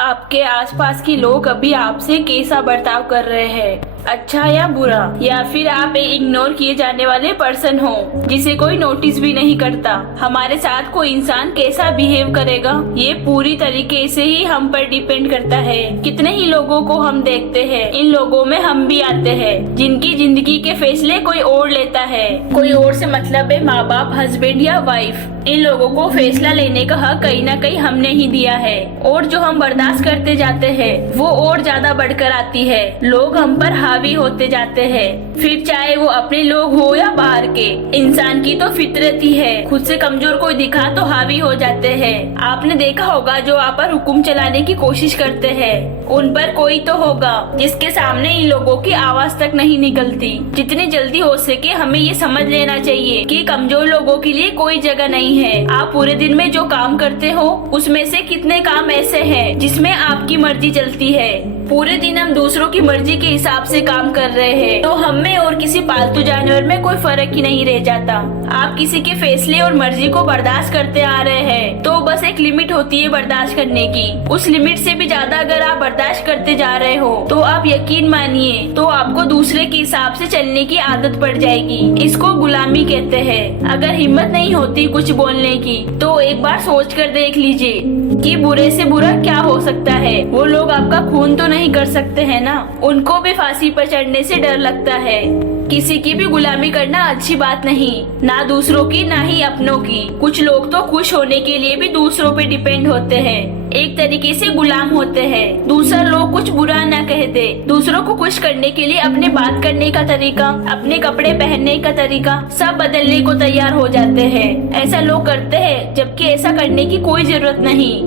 आपके आसपास के लोग अभी आपसे कैसा बर्ताव कर रहे हैं, अच्छा या बुरा, या फिर आप एक इग्नोर किए जाने वाले पर्सन हो जिसे कोई नोटिस भी नहीं करता। हमारे साथ कोई इंसान कैसा बिहेव करेगा ये पूरी तरीके से ही हम पर डिपेंड करता है। कितने ही लोगों को हम देखते हैं, इन लोगों में हम भी आते हैं जिनकी जिंदगी के फैसले कोई और लेता है। कोई और से मतलब है माँ बाप, हस्बैंड या वाइफ। इन लोगों को फैसला लेने का हक कहीं ना कहीं हमने ही दिया है, और जो हम बर्दाश्त करते जाते हैं वो और ज्यादा बढ़कर आती है। लोग हम पर हावी होते जाते हैं, फिर चाहे वो अपने लोग हो या बाहर के। इंसान की तो फितरत ही है, खुद से कमजोर कोई दिखा तो हावी हो जाते हैं। आपने देखा होगा जो आप पर हुक्म चलाने की कोशिश करते हैं, उन पर कोई तो होगा जिसके सामने इन लोगों की आवाज तक नहीं निकलती। जितनी जल्दी हो सके हमें ये समझ लेना चाहिए कि कमजोर लोगों के लिए कोई जगह नहीं है। आप पूरे दिन में जो काम करते हो उसमें से कितने काम ऐसे हैं जिसमें आपकी मर्जी चलती है। पूरे दिन हम दूसरों की मर्जी के हिसाब से काम कर रहे हैं, तो हम में और किसी पालतू जानवर में कोई फर्क ही नहीं रह जाता। आप किसी के फैसले और मर्जी को बर्दाश्त करते आ रहे हैं, तो बस एक लिमिट होती है बर्दाश्त करने की। उस लिमिट से भी ज्यादा अगर आप बर्दाश्त करते जा रहे हो तो आप यकीन मानिए तो आपको दूसरे के हिसाब से चलने की आदत पड़ जाएगी। इसको गुलामी कहते हैं। अगर हिम्मत नहीं होती कुछ बोलने की तो एक बार सोच कर देख लीजिए कि बुरे से बुरा क्या हो सकता है। वो लोग आपका खून तो नहीं कर सकते हैं ना, उनको भी फांसी पर चढ़ने से डर लगता है। किसी की भी गुलामी करना अच्छी बात नहीं, ना दूसरों की ना ही अपनों की। कुछ लोग तो खुश होने के लिए भी दूसरों पे डिपेंड होते हैं, एक तरीके से गुलाम होते हैं। दूसरा लोग कुछ बुरा ना कहते, दूसरों को खुश करने के लिए अपने बात करने का तरीका, अपने कपड़े पहनने का तरीका सब बदलने को तैयार हो जाते हैं। ऐसा लोग करते हैं जबकि ऐसा करने की कोई जरूरत नहीं।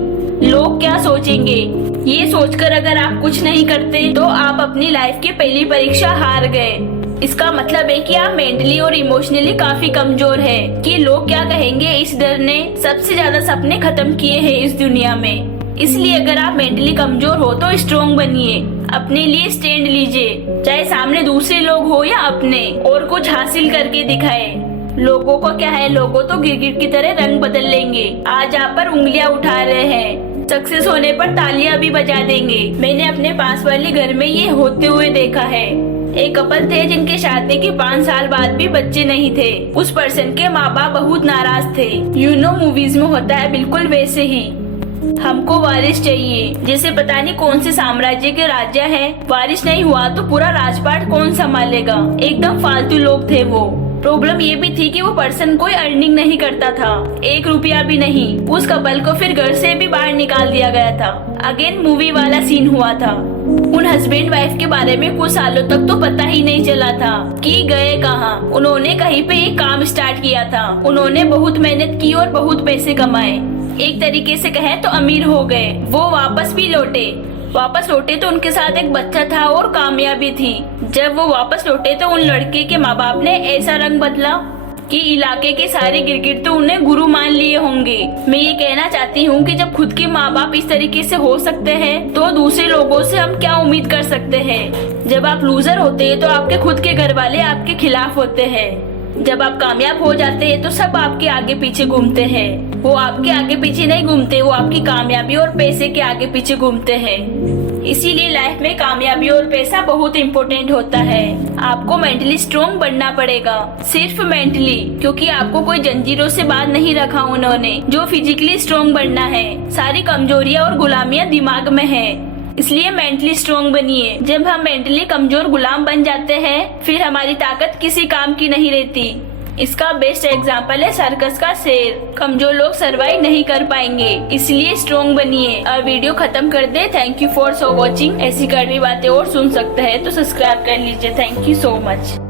लोग क्या सोचेंगे ये सोचकर अगर आप कुछ नहीं करते तो आप अपनी लाइफ की पहली परीक्षा हार गए। इसका मतलब है कि आप मेंटली और इमोशनली काफी कमजोर है कि लोग क्या कहेंगे इस डर ने सबसे ज्यादा सपने खत्म किए हैं इस दुनिया में। इसलिए अगर आप मेंटली कमजोर हो तो स्ट्रॉन्ग बनिए, अपने लिए स्टैंड लीजिए, चाहे सामने दूसरे लोग हो या अपने, और कुछ हासिल करके दिखाए। लोगों को क्या है, लोगों तो गिरगिट की तरह रंग बदल लेंगे। आज आप पर उंगलियां उठा रहे हैं, सक्सेस होने पर तालियां भी बजा देंगे। मैंने अपने पास वाले घर में ये होते हुए देखा है। एक कपल थे जिनके शादी के 5 साल बाद भी बच्चे नहीं थे। उस पर्सन के माँ बाप बहुत नाराज थे। मूवीज में होता है बिल्कुल वैसे ही। हमको वारिस चाहिए, जैसे पता नहीं कौन से साम्राज्य के राजा है। वारिस नहीं हुआ तो पूरा राजपाट कौन संभालेगा। एकदम फालतू लोग थे वो। प्रॉब्लम ये भी थी कि वो पर्सन कोई अर्निंग नहीं करता था, 1 रुपया भी नहीं। उस कपल को फिर घर से भी बाहर निकाल दिया गया था। अगेन मूवी वाला सीन हुआ था। उन हस्बैंड वाइफ के बारे में कुछ सालों तक तो पता ही नहीं चला था कि गए कहाँ। उन्होंने कहीं पे एक काम स्टार्ट किया था, उन्होंने बहुत मेहनत की और बहुत पैसे कमाए। एक तरीके से कहे तो अमीर हो गए। वो वापस भी लौटे। वापस लौटे तो उनके साथ एक बच्चा था और कामयाबी थी। जब वो वापस लौटे तो उन लड़के के माँ बाप ने ऐसा रंग बदला कि इलाके के सारे गिरगिट तो उन्हें गुरु मान लिए होंगे। मैं ये कहना चाहती हूँ कि जब खुद के माँ बाप इस तरीके से हो सकते हैं तो दूसरे लोगों से हम क्या उम्मीद कर सकते हैं। जब आप लूजर होते हैं तो आपके खुद के घर वाले आपके खिलाफ होते हैं। जब आप कामयाब हो जाते हैं तो सब आपके आगे पीछे घूमते हैं। वो आपके आगे पीछे नहीं घूमते, वो आपकी कामयाबी और पैसे के आगे पीछे घूमते हैं। इसीलिए लाइफ में कामयाबी और पैसा बहुत इम्पोर्टेंट होता है। आपको मेंटली स्ट्रॉन्ग बनना पड़ेगा, सिर्फ मेंटली, क्योंकि आपको कोई जंजीरों से बांध नहीं रखा उन्होंने। जो फिजिकली स्ट्रॉन्ग बनना है, सारी कमजोरियाँ और गुलामियाँ दिमाग में है। इसलिए मेंटली स्ट्रॉन्ग बनिए। जब हम मेंटली कमजोर गुलाम बन जाते हैं फिर हमारी ताकत किसी काम की नहीं रहती। इसका बेस्ट एग्जाम्पल है सर्कस का शेर। कमजोर लोग सरवाइव नहीं कर पाएंगे, इसलिए स्ट्रॉन्ग बनिए। और वीडियो खत्म कर दे। Thank you for so watching. ऐसी कड़वी बातें और सुन सकते हैं तो सब्सक्राइब कर लीजिए। Thank you so much.